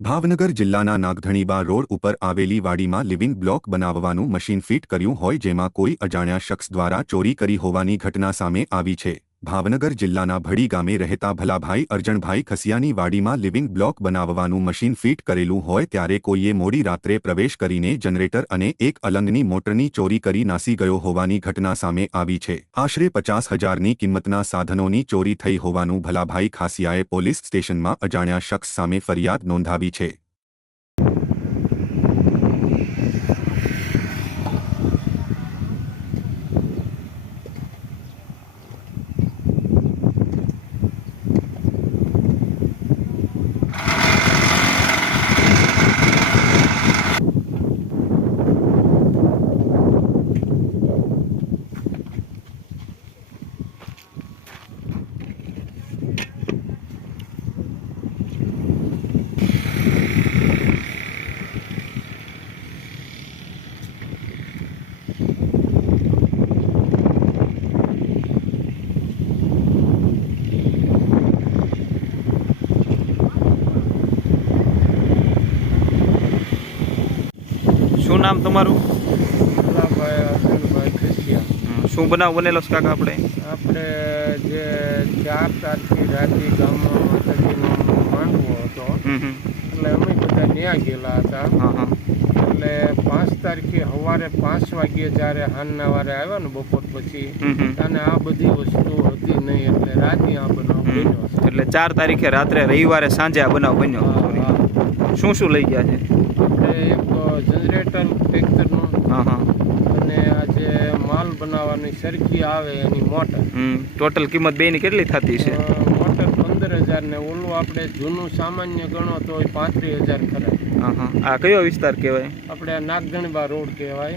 ભાવનગર જિલ્લાના નાગધણીબા રોડ ઉપર આવેલી વાડીમાં લિવિંગ બ્લોક બનાવવાનું મશીન ફિટ કર્યું હોય જેમાં કોઈ અજાણ્યા શખ્સ દ્વારા ચોરી કરી હોવાની ઘટના સામે આવી છે। ભાવનગર જિલ્લાના ભડી ગામે રહેતા ભલાભાઈ અરજણભાઈ ખસિયાની વાડીમાં લિવિંગ બ્લોક બનાવવાનું મશીન ફિટ કરેલું હોય ત્યારે કોઈએ મોડી રાત્રે પ્રવેશ કરીને જનરેટર અને એક અલંગની મોટરની ચોરી કરી નાસી ગયો હોવાની ઘટના સામે આવી છે। આશરે 50,000ની કિંમતના સાધનોની ચોરી થઈ હોવાનું ભલાભાઈ ખાસિયાએ પોલીસ સ્ટેશનમાં અજાણ્યા શખ્સ સામે ફરિયાદ નોંધાવી છે। શું નામ તમારું? ભલાભાઈ અરજણભાઈ ખસિયા। શું બનાવ બનેલો છે કાકા? આપણે જે 4 તારીખે રાતે ગામમાં માતાજીનો માંડવો હતો એટલે અમે બધા ત્યાં ગયેલા હતા। એટલે 5 તારીખે સવારે 5 વાગ્યે જ્યારે હાનના વારે આવ્યા ને બપોર પછી અને આ બધી વસ્તુ હતી નહીં એટલે રાતે આ બનાવ બન્યો છે। એટલે 4 તારીખે રાત્રે રવિવારે સાંજે આ બનાવ બન્યો। શું શું લઈ ગયા છે? આપણે એક જનરેટર ટ્રેક્ટરનું અને આ જે માલ બનાવવાની સરખી આવે એની મોટર। ટોટલ કિંમત બેની કેટલી થતી છે? મોટર 15,000 ને ઓલું આપણે જૂનું સામાન્ય ગણો તો 35,000 ખરા। આ કયો વિસ્તાર કહેવાય? આપણે નાગધણીબા રોડ કહેવાય।